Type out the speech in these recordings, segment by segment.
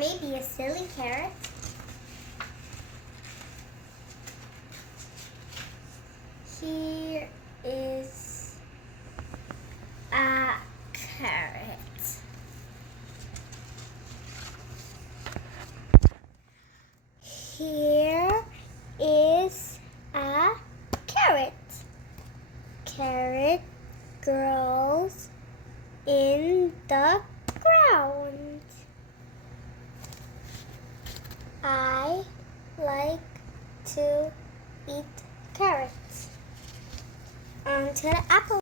maybe a silly carrot. Here is a carrot. Here is a carrot. Carrot grows in the ground. I like to eat carrots. On to the apple.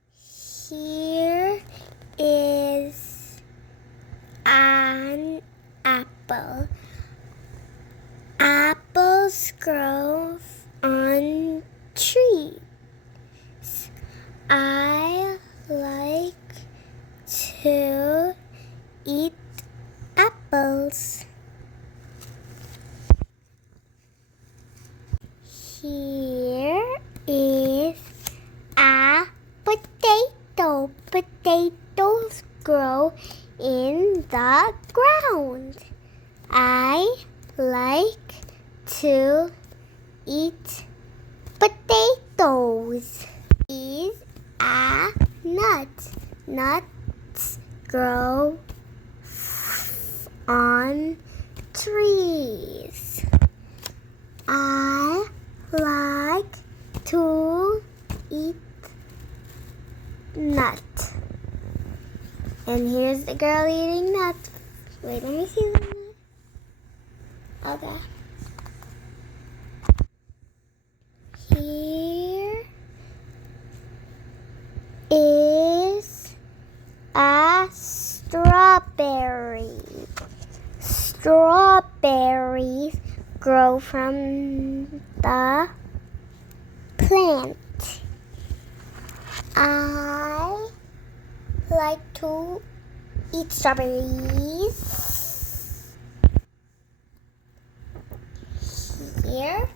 Here is an apple. Apples grow on trees. I like to eat apples. Here is a potato. Potatoes grow in the ground. I like to eat potatoes. Is a nut. Nuts grow on trees. I like to eat nut. And here's the girl eating nut. Wait, let me see the nut. Okay. Here is a strawberry. Strawberries grow from the plant. I like to eat strawberries. Here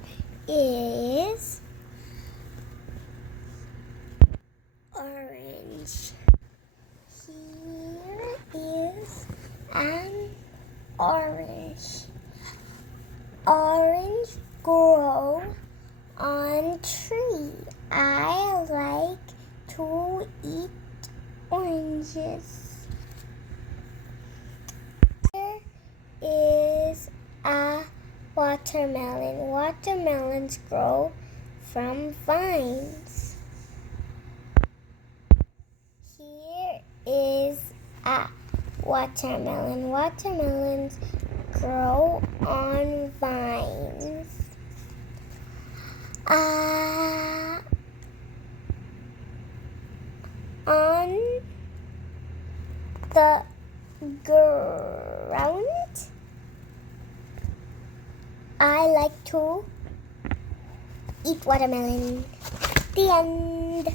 is orange. Here is an orange. Orange grow on tree. I like to eat oranges. Here is a watermelon. Watermelons grow from vines. Here is a watermelon. Watermelons grow on vines. On the ground, I like to eat watermelon. The end.